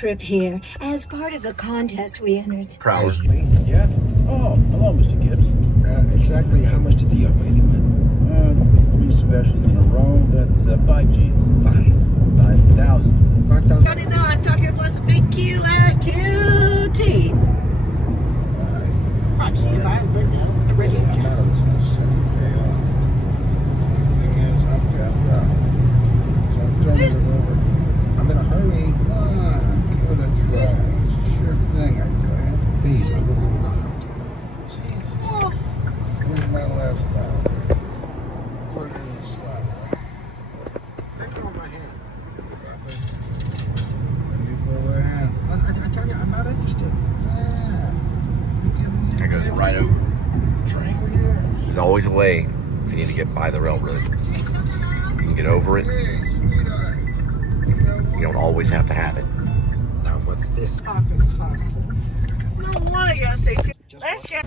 trip here as part of the contest we entered. Proud. Yeah? Oh, hello, Mr. Gibbs. Exactly how much did the young lady win? 3 specials in a row. That's 5 G's. 5,000. 5,000. 99, talking plus a big Q-I-Q-T. Brought to you by Linda, the radio I'm out of this house second day off. Thing is, I'm capped out. So I'm turning it over. I'm in a hurry. Come on, give it a try. It's a sure thing, I tell you. Please, I wouldn't even know how to do it. Jeez. Here's my last dollar. Put it in the slot. Let go of my hand. Let me go ahead. I tell you, I'm not interested. Yeah. I'm giving you. That goes right over. Train. Oh, yeah. There's always a way if you need to get by the railroad. You can get over it. Hey, sweetheart. You don't always have to have it. Now, what's this? talking costs. No wonder you're gonna say, let's get.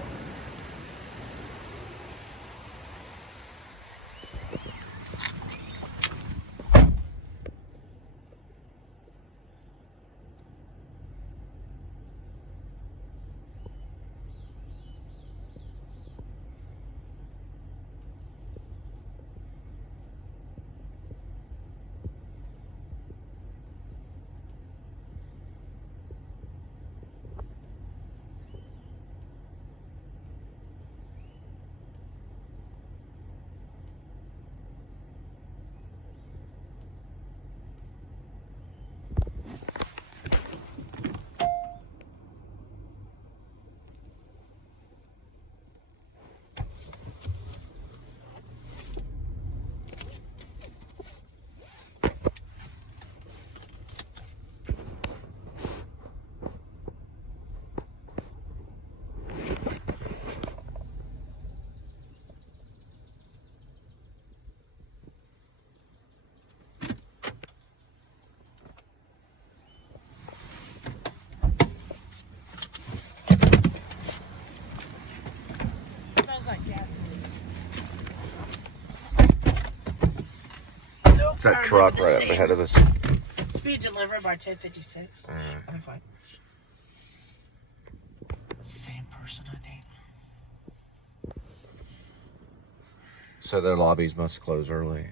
It's that truck right up ahead of us. Speed delivered by 1056. I'm fine. Same person, I think. So their lobbies must close early.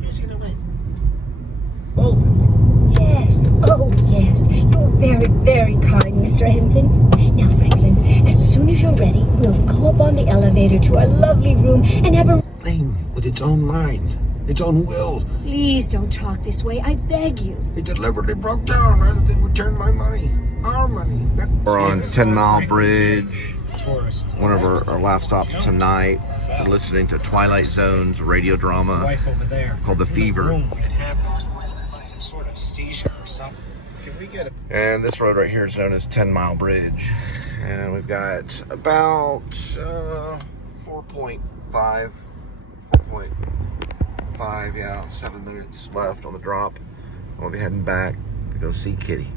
Who's gonna win? Yes, oh yes. You're very, very kind, Mr. Henson. Now, Franklin, as soon as you're ready, we'll go up on the elevator to our lovely room and have a... Thing with its own mind, its own will. Please don't talk this way, I beg you. It deliberately broke down rather than return my money. Our money. We're on 10 Mile Bridge. Tourist. One of our last stops tonight. We're listening to Twilight Zone's radio drama Wife over there. called The Fever. When it happened. Some sort of seizure or something. Can we get a... And this road right here is known as 10 Mile Bridge. And we've got about 4.5, yeah, 7 minutes left on the drop. We'll be heading back to go see Kitty.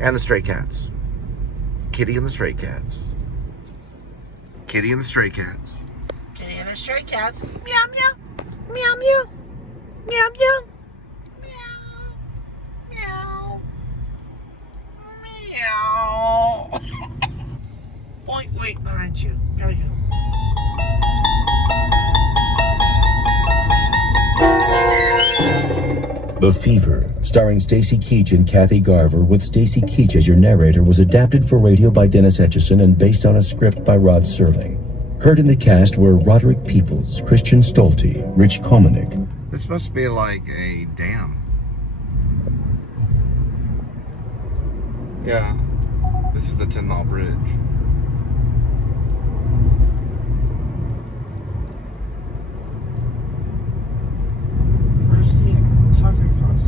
And the Stray Cats. Kitty and the Stray Cats. Kitty and the Stray Cats. Kitty and the Stray Cats. Meow meow. Meow meow. Meow meow. Meow. Meow. Meow. Wait behind you. Gotta go. The Fever, starring Stacy Keach and Kathy Garver, with Stacy Keach as your narrator, was adapted for radio by Dennis Etchison and based on a script by Rod Serling. Heard in the cast were Roderick Peoples, Christian Stolte, Rich Komanik. This must be like a dam. Yeah, this is the 10 Mile Bridge. Where's the talking cost?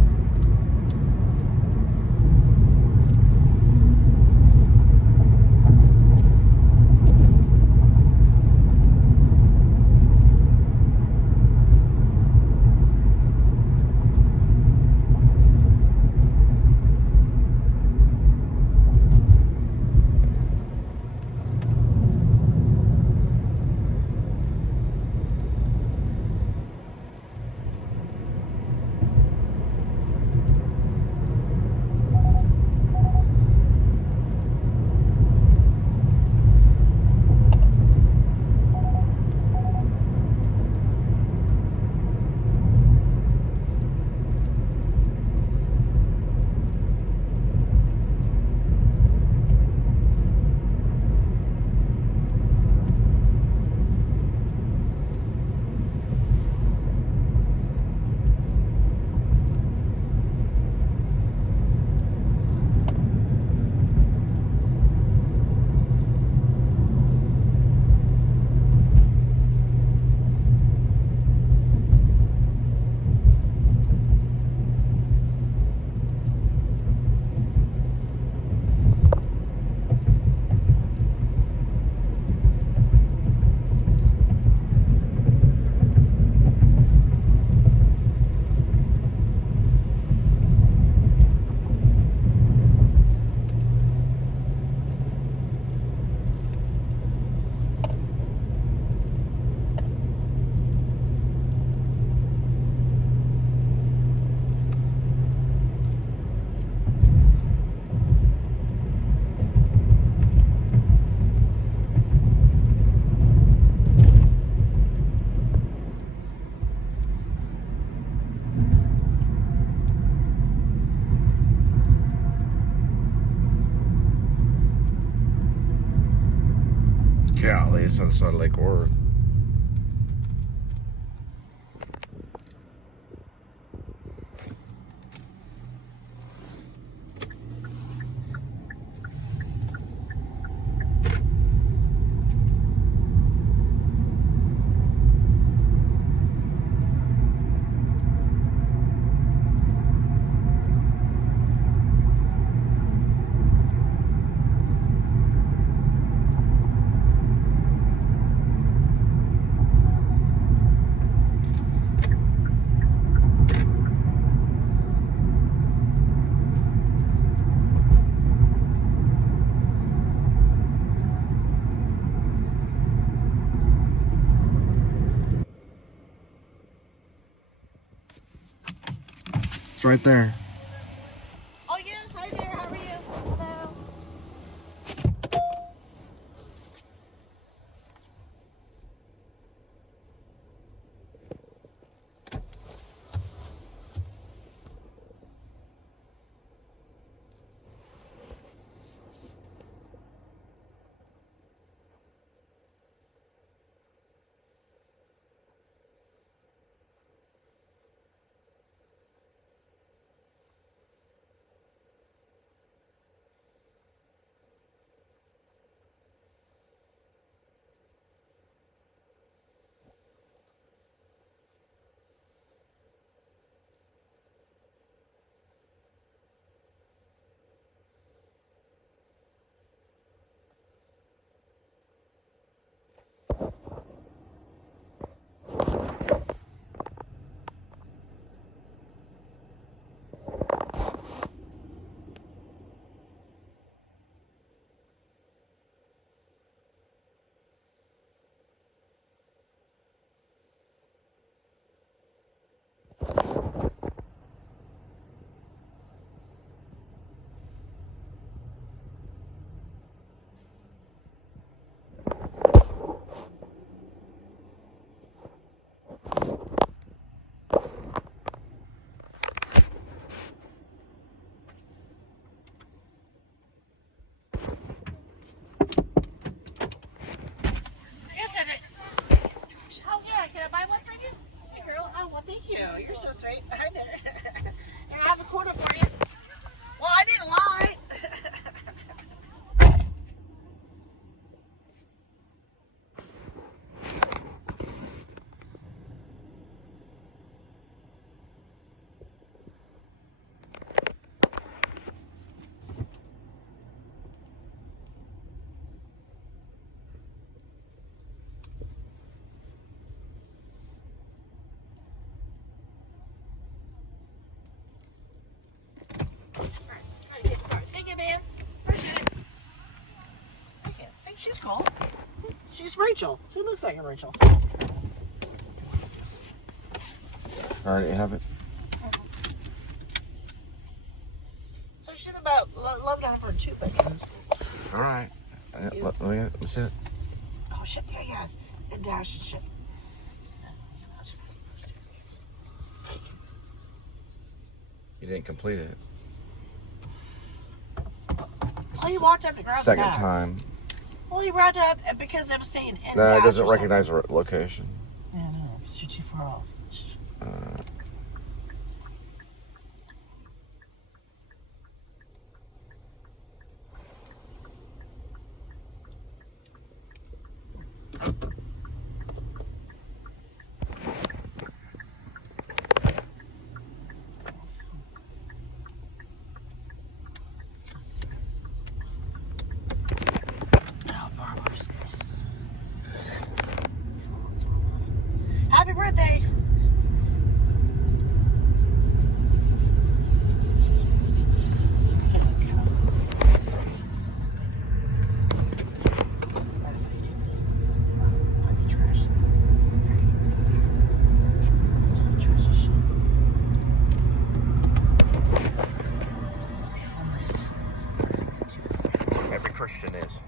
Yeah, it's on the side of Lake Worth. It's right there. Oh, yes. Hi there. How are you? Hello. Yes, I did. Oh, yeah. Can I buy one for you? Hey, girl. Oh, well, thank you. You're so sweet. Hi there. Here, I have a quarter for you. Well, I didn't lie. Thank you, man. Appreciate it. Thank you. See, she's cool. She's Rachel. She looks like a Rachel. I already have it. So she's about love to have her too, but All right. Let me sit. oh shit, yeah, yes. And dash and shit. You didn't complete it. Oh, you walked up to grab the Second bags. time. Well, you brought up because it was saying in No, it dash doesn't or recognize something. the location. Yeah, no, because you're too far off. Happy birthday! That is how you do business. Fucking trash. Trash as shit. Homeless. That's what you do is Every Christian is.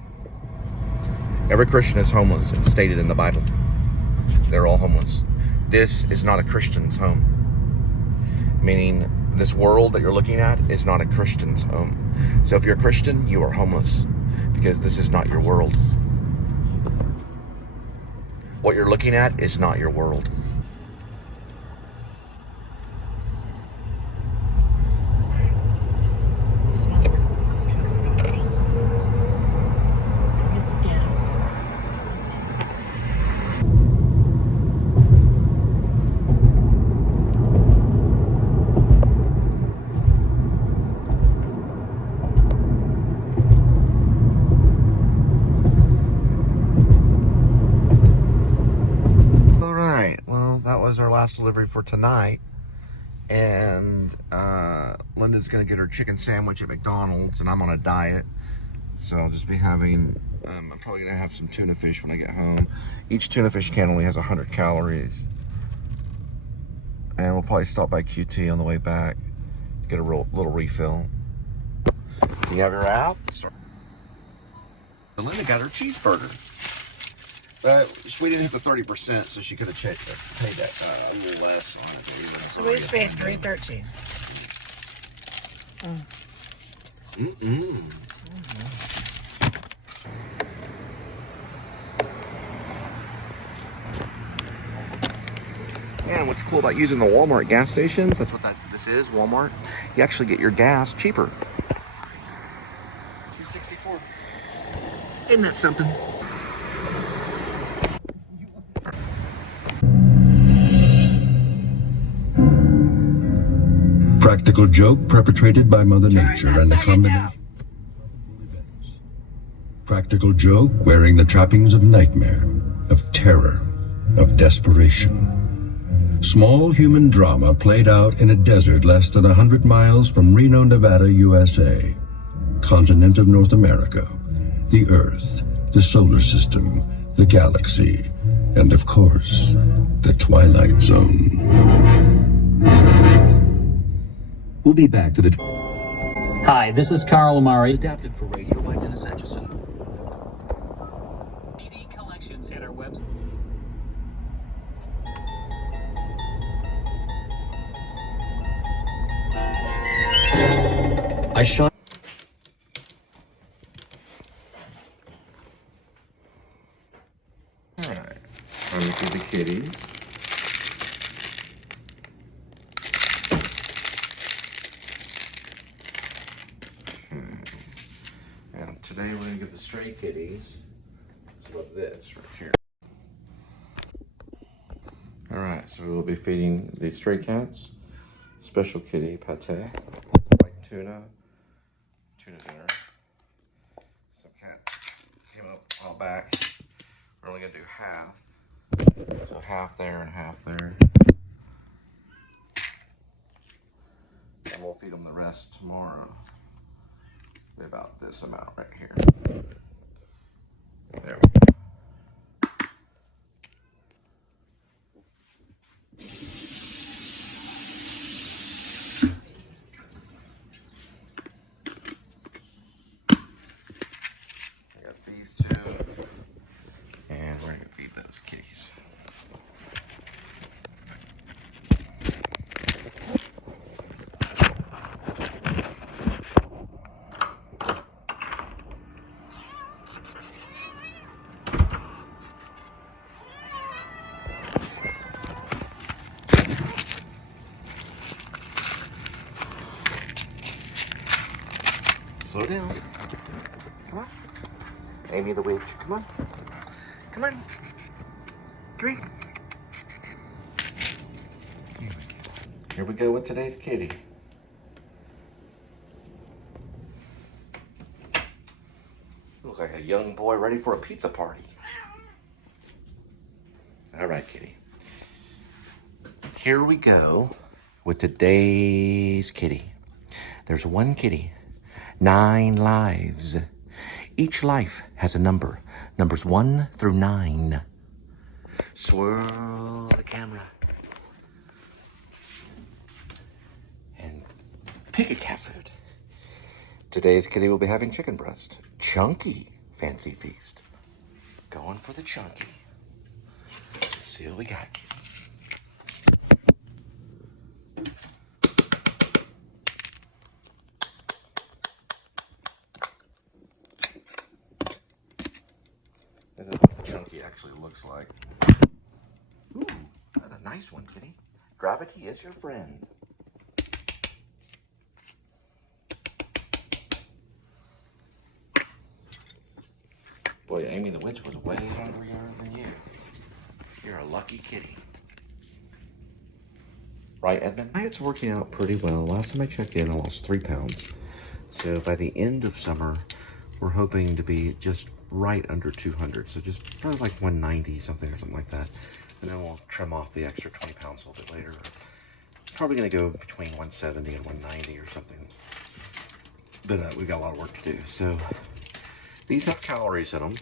Every Christian is homeless. It's stated in the Bible. They're all homeless. This is not a Christian's home. Meaning, this world that you're looking at is not a Christian's home. So if you're a Christian, you are homeless. Because this is not your world. what you're looking at is not your world. Get some gas. All right, well, that was our last delivery for tonight. And Linda's gonna get her chicken sandwich at McDonald's, and I'm on a diet, so I'll just be having, I'm probably gonna have some tuna fish when I get home. Each tuna fish can only has 100 calories. And we'll probably stop by QT on the way back, get a little refill. Do you have your app? Linda got her cheeseburger. We didn't hit the 30%, so she could have paid that a little less on it. So we just paid $3.13. And what's cool about using the Walmart gas stations, that's what this is, Walmart. You actually get your gas cheaper. $2.64. Isn't that something? Practical joke perpetrated by Mother Nature and a combination. Practical joke wearing the trappings of nightmare, of terror, of desperation. Small human drama played out in a desert less than 100 miles from Reno, Nevada, USA. Continent of North America, the Earth, the solar system, the galaxy, and of course, the Twilight Zone. We'll be back to the Hi, this is Carl Amari. adapted for radio by Dennis Etchison. CD collections at our website. I shot. All right, I'm gonna feed the kitties. And today we're gonna give the stray kitties some of this right here. All right, so we will be feeding the stray cats special kitty pate, white tuna dinner. Some cat came up a while back. We're only gonna do half, so half there and half there, and we'll feed them the rest tomorrow. Be about this amount right here. There we go. I got these two, and we're gonna feed those kitties. Slow down. Come on. Amy the witch, come on. Come on. Drink. Here we go with today's kitty. Looks like a young boy ready for a pizza party. All right, kitty. Here we go with today's kitty. There's one kitty, 9 lives. Each life has a number, numbers 1 through 9. Swirl the camera. And pick a cat food. Today's kitty will be having chicken breast. Chunky fancy feast. Going for the chunky. Let's see what we got, kitty. This is what the chunky actually actually looks like. Ooh, that's a nice one, kitty. Gravity is your friend. Boy, Amy the Witch was way hungrier than you. You're a lucky kitty. Right, Edmund? Diet's working out pretty well. Last time I checked in, I lost 3 pounds. So by the end of summer, we're hoping to be just right under 200. So just probably like 190 something or something like that. And then we'll trim off the extra 20 pounds a little bit later. Probably gonna go between 170 and 190 or something. But we got a lot of work to do. So these have calories in them.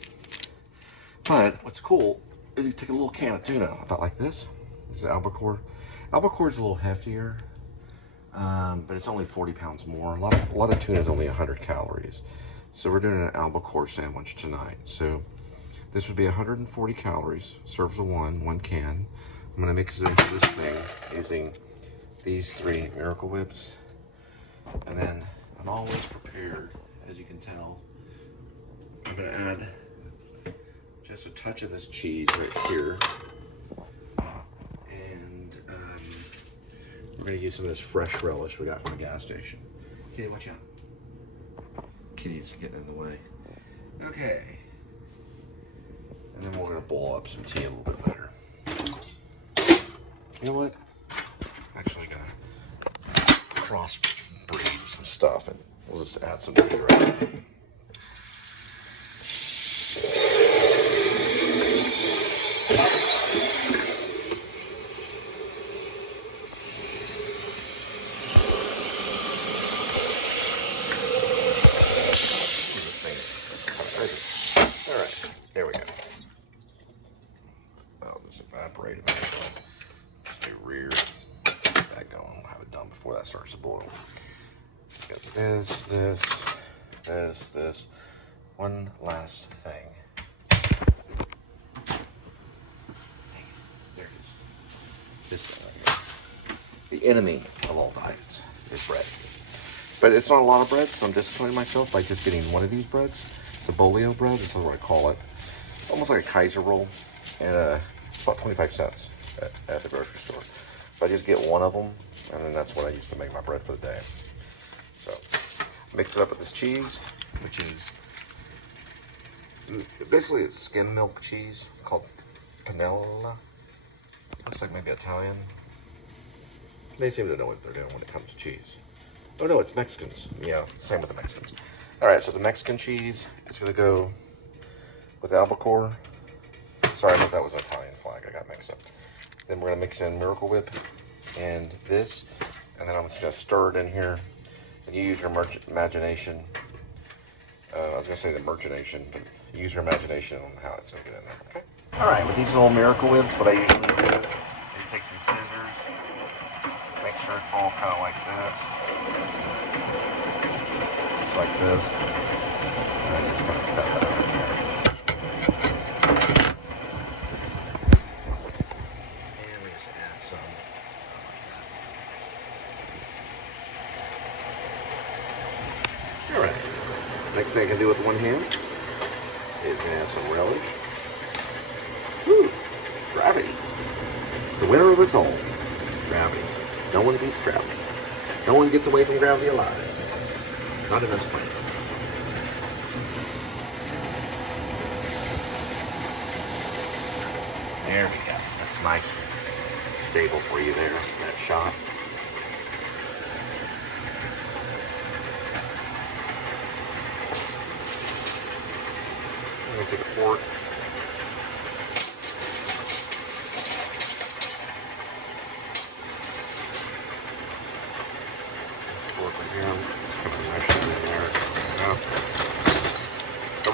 But what's cool is you take a little can of tuna, about like this. This is albacore. Albacore is a little heftier, but it's only 40 pounds more. A lot of tuna is only 100 calories. So we're doing an albacore sandwich tonight. So this would be 140 calories, serves of one can. I'm gonna mix it into this thing using these 3 Miracle Whips. And then I'm always prepared, as you can tell. I'm gonna add just a touch of this cheese right here. And we're gonna use some of this fresh relish we got from the gas station. Kitty, watch out. Kitty's getting in the way. Okay. And then we're gonna boil up some tea a little bit better. You know what? I'm actually gonna crossbreed some stuff and we'll just add some tea right now. There we go. I'll just evaporate it. Just be rear. Get that going. We'll have it done before that starts to boil. Got this. One last thing. There it is. This thing right here. The enemy of all diets is bread. But it's not a lot of bread, so I'm disciplining myself by just getting one of these breads. It's a bolio bread, that's what I call it. Almost like a Kaiser roll, and it's about 25 cents at the grocery store. So I just get one of them, and then that's what I use to make my bread for the day. So mix it up with this cheese, which is basically it's skim milk cheese called panela. Looks like maybe Italian. They seem to know what they're doing when it comes to cheese. Oh no, it's Mexicans. Yeah, same with the Mexicans. All right, so the Mexican cheese is gonna go with albacore. Sorry, I thought that was an Italian flag. I got mixed up. Then we're gonna mix in Miracle Whip and this, and then I'm just gonna stir it in here. And you use your imagination. I was gonna say the imagination, but use your imagination on how it's gonna get in there. Okay. All right, with these little Miracle Whips, what I usually do is take some scissors, make sure it's all kind of like this. Like this, and I just kind of cut that out here. And we just add some like that. Alright, next thing I can do with one hand is add some relish. Woo! Gravity. The winner of us all. Gravity. No one beats gravity. No one gets away from gravity alive. Not in this plane. There we go. That's nice and stable for you there, that shot. I'm going to take a fork.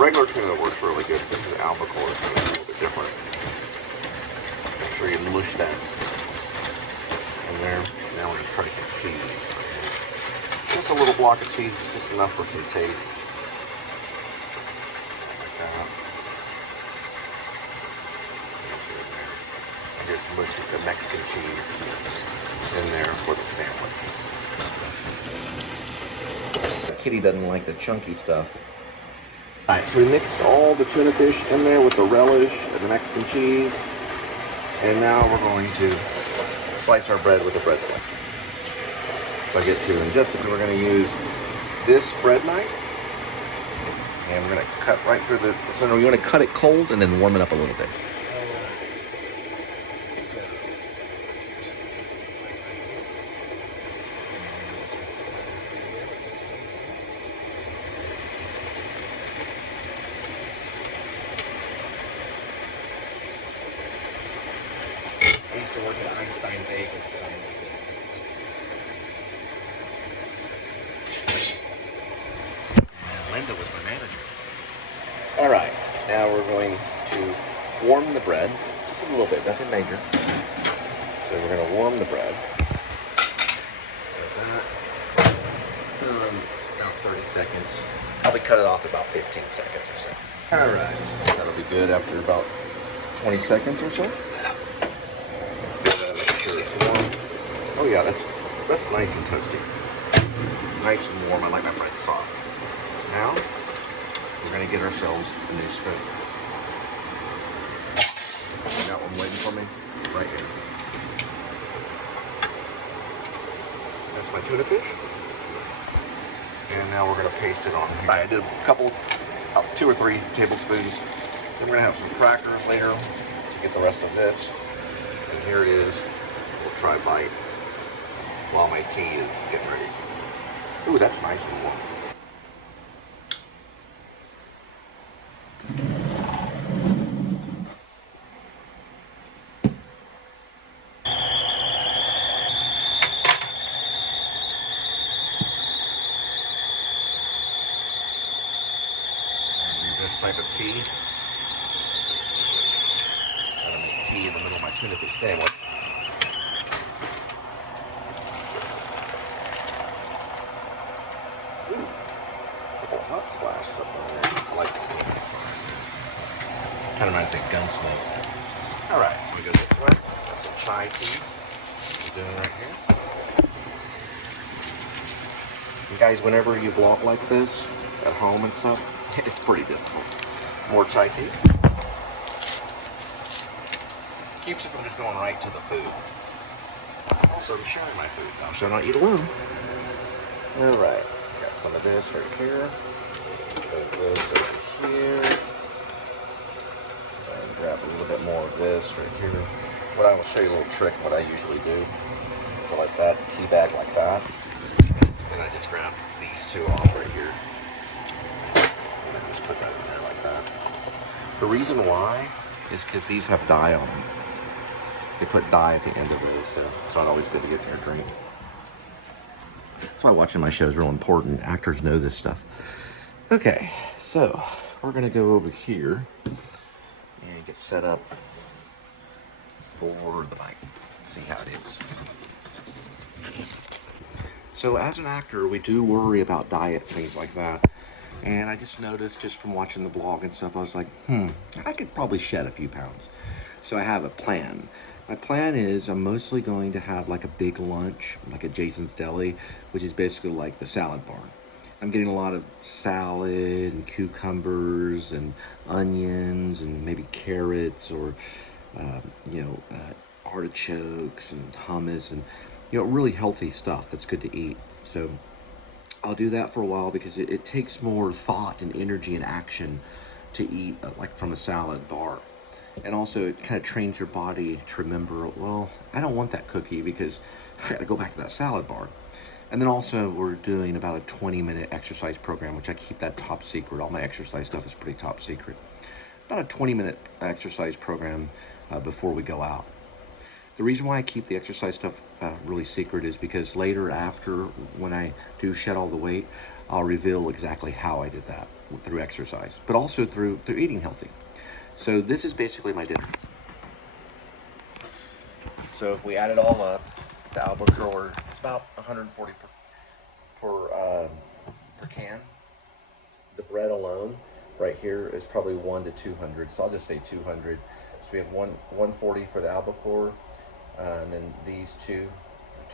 Regular tuna works really good. This is albacore, so it's a little bit different. Make sure you mush that in there. Now we're going to try some cheese. Just a little block of cheese, just enough for some taste. Like that. And just mush the Mexican cheese in there for the sandwich. Kitty doesn't like the chunky stuff. Alright, so we mixed all the tuna fish in there with the relish and the Mexican cheese. And now we're going to slice our bread with a bread slicer. So I get to in just because we're going to use this bread knife. And we're going to cut right through the, so we're going to cut it cold and then warm it up a little bit. I used to work at Einstein Bagels. And Linda was my manager. All right, now we're going to warm the bread just a little bit, nothing major. So we're going to warm the bread. About 30 seconds. Probably cut it off about 15 seconds or so. All right, that'll be good after about 20 seconds or so. Make sure it's warm. Oh yeah, that's nice and toasty. Nice and warm. I like my bread soft. Now we're gonna get ourselves a new spoon. I got one waiting for me right here. That's my tuna fish. And now we're gonna paste it on here. All right, I did a couple, 2 or 3 tablespoons. Then we're gonna have some crackers later to get the rest of this. And here it is. We'll try a bite while my tea is getting ready. Ooh, that's nice and warm. This type of tea. I'm gonna make tea in the middle of my tuna fish sandwich. Ooh, couple of hot splashes up in there. I like that. Kind of reminds me of Gunsmoke. All right, we go this way. Got some chai tea. We're doing right here. You guys, whenever you vlog like this at home and stuff, it's pretty difficult. More chai tea. Keeps it from just going right to the food. Also, I'm sharing my food now, so I don't eat alone. Alright, got some of this right here. Got this over here. And grab a little bit more of this right here. What I will show you a little trick, what I usually do. So like that, tea bag like that. And I just grab these two off right here. And then just put that in there like that. The reason why is because these have dye on them. They put dye at the end of those, so it's not always good to get in your drink. That's why watching my show is real important. Actors know this stuff. Okay, so we're gonna go over here and get set up for the bite. See how it is. So as an actor, we do worry about diet, things like that. And I just noticed, just from watching the vlog and stuff, I was like, I could probably shed a few pounds. So I have a plan. My plan is I'm mostly going to have like a big lunch, like at Jason's Deli, which is basically like the salad bar. I'm getting a lot of salad and cucumbers and onions and maybe carrots or, artichokes and hummus and, really healthy stuff that's good to eat. So I'll do that for a while because it takes more thought and energy and action to eat like from a salad bar. And also it kind of trains your body to remember, well, I don't want that cookie because I got to go back to that salad bar. And then also we're doing about a 20-minute exercise program, which I keep that top secret. All my exercise stuff is pretty top secret. About a 20-minute exercise program before we go out. The reason why I keep the exercise stuff really secret is because later, after when I do shed all the weight, I'll reveal exactly how I did that through exercise, but also through eating healthy. So this is basically my dinner. So if we add it all up, the albacore, it's about 140 per can. The bread alone, right here, is probably 100 to 200. So I'll just say 200. So we have 140 for the albacore, and then these two,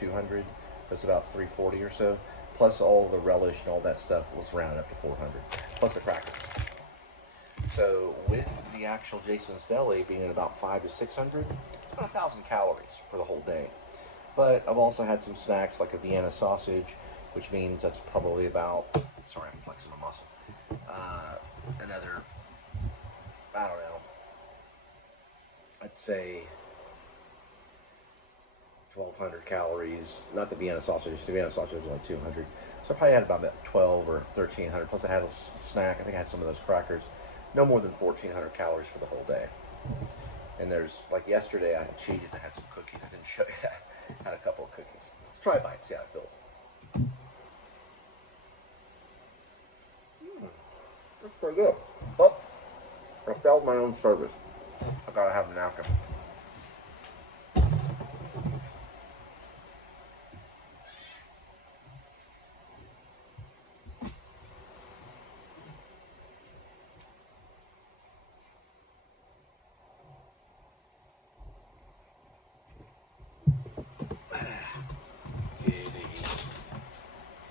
200. That's about 340 or so. Plus all the relish and all that stuff, was rounded up to 400. Plus the crackers. So with the actual Jason's Deli being at about 500 to 600, it's about 1,000 calories for the whole day. But I've also had some snacks like a Vienna sausage, which means that's probably about, sorry, I'm flexing my muscle, another, I don't know, I'd say 1,200 calories. Not the Vienna sausage, the Vienna sausage was like 200. So I probably had about 1,200 or 1,300. Plus I had a snack, I think I had some of those crackers. No more than 1,400 calories for the whole day. And there's, like yesterday I cheated and had some cookies. I didn't show you that. I had a couple of cookies. Let's try a bite, see how it feels. That's pretty good. But I failed my own service. I gotta have a napkin.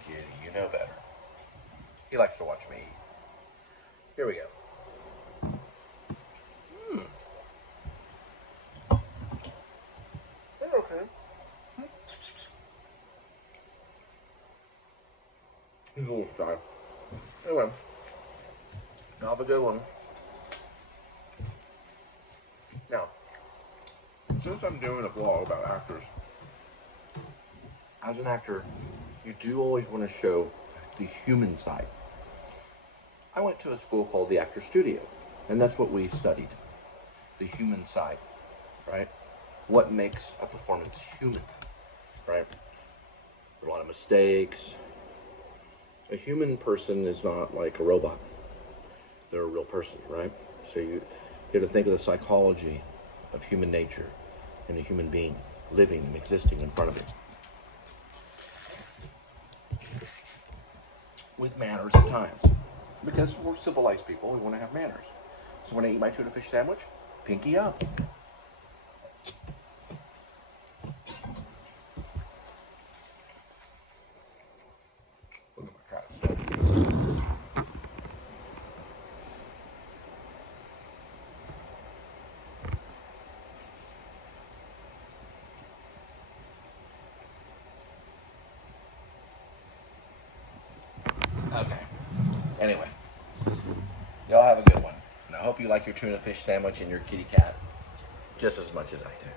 Kitty, you know better. He likes to watch me eat. Here we go. They're okay. He's a little shy. Anyway, y'all have a good one. Now, since I'm doing a vlog about actors, as an actor, you do always want to show the human side. I went to a school called the Actor Studio, and that's what we studied. The human side, right? What makes a performance human, right? There are a lot of mistakes. A human person is not like a robot. They're a real person, right? So you have to think of the psychology of human nature and a human being living and existing in front of you. With manners at times. Because we're civilized people, we want to have manners. So when I eat my tuna fish sandwich, pinky up. Look at my cat. Okay. Anyway, y'all have a good one. And I hope you like your tuna fish sandwich and your kitty cat just as much as I do.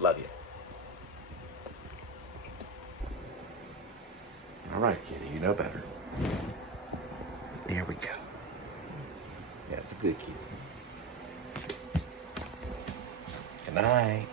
Love you. All right, kitty, you know better. There we go. Yeah, it's a good kitty. Good night.